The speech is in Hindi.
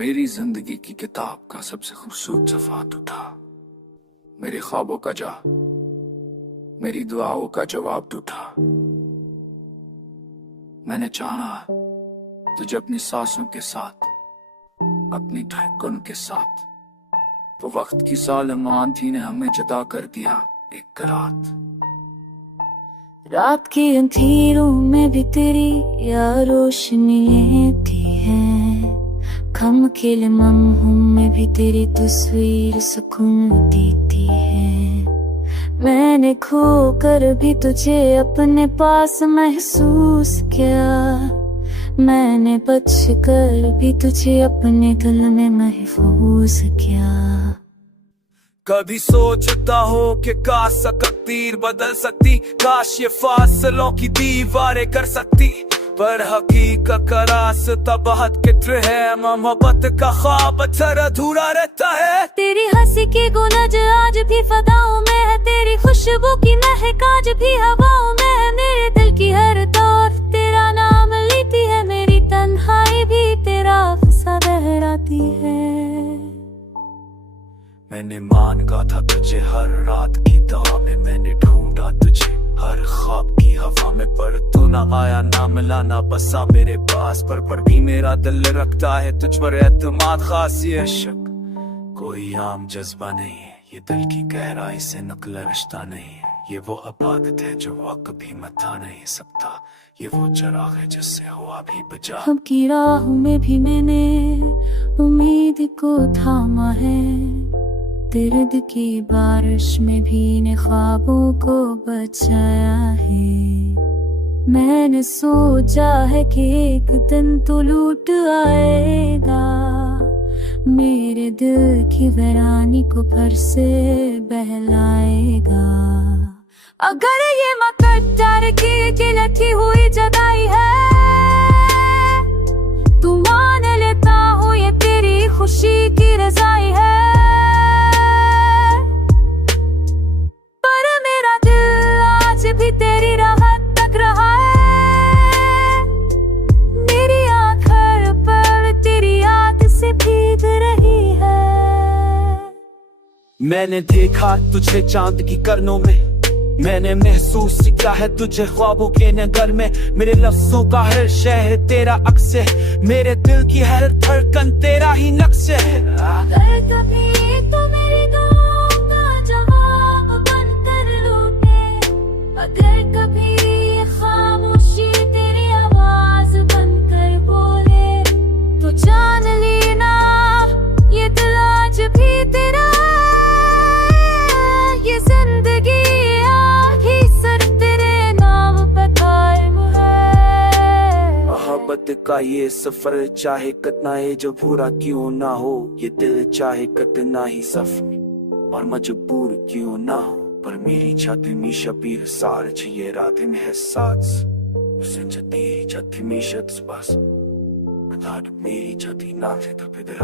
मेरी जिंदगी की किताब का सबसे खूबसूरत सफ़ा तू था। मेरे ख्वाबों का जा, मेरी दुआओं का जवाब तू था। मैंने जाना तुझे अपनी सांसों के साथ, अपनी धड़कन के साथ। वो वक्त की सालमान थी ने हमें जुदा कर दिया एक रात। रात के अंधेरों में भी तेरी यार रोशनी लेती है। खम के लम्हों में भी तेरी तस्वीर सुकून देती है। मैंने खो कर भी तुझे अपने पास महसूस किया। मैंने बच कर भी तुझे अपने दिल में महफूज किया। कभी सोचता हो कि काश तकदीर बदल सकती, काश ये फासलों की दीवारें कर सकती, पर हकीकत का रास्ता बहुत कित्र है। मोहब्बत का ख्वाब अक्सर अधूरा रहता है। तेरी हंसी की गूंज आज भी फदाओं में है, तेरी खुशबू की महक आज भी हवाओं में है। मेरे दिल की हर दौर तेरा नाम लेती है, मेरी तन्हाई भी तेरा सा लहराती है। मैंने मांगा था तुझे हर रात की दवा में, मैंने ढूंढा तुझे हर ख्वाब की हवा में, पर तू ना आया ना मिला ना बसा मेरे पास। पर भी मेरा दिल रखता है तुझ पर एतमाद खास। ये शक कोई आम जज्बा नहीं है, ये दिल की गहराई से नकल रिश्ता नहीं है। ये वो इबादत है जो वक्त कभी मथा नहीं सकता, ये वो चिराग है जिससे हुआ भी बचा। हम की राहों में भी मैंने उम्मीद को थामा है, दर्द की बारिश में भी ने ख्वाबों को बचाया है। मैंने सोचा है कि एक दिन तो लूट आएगा, मेरे दिल की वीरानी को फिर से बहलाएगा। अगर ये मकद्दर की गिलती हुई जुदाई है, तू मान लेता हूँ ये तेरी खुशी की रज़ाई है। भी तेरी राहत तक रहा है, मेरी आँखों पर तेरी याद से भीग रही है। मैंने देखा तुझे चांद की किरणों में, मैंने महसूस किया है तुझे ख्वाबों के नगर में। मेरे लफ्जों का हर शहर तेरा अक्स है, मेरे दिल की हर धड़कन तेरा ही नक्श है। अगर कभी तो मेरी दुआओं का जवाब बनकर लौटे, अगर कभी खामोशी तेरी आवाज बनकर बोले, तो जान लेना ये दिल आज भी तेरा है। ये जिंदगी आखी सर तेरे नाम पे कायम है। मोहब्बत का ये सफर चाहे कितना ही जो पूरा क्यों ना हो, ये दिल चाहे कितना ही सफर और मजबूर क्यों ना हो, पर मेरी छाती में शबीर सार ये रात में है साथ उसे तेरी छाती में शत बस बता मेरी छाती ना से तो फिर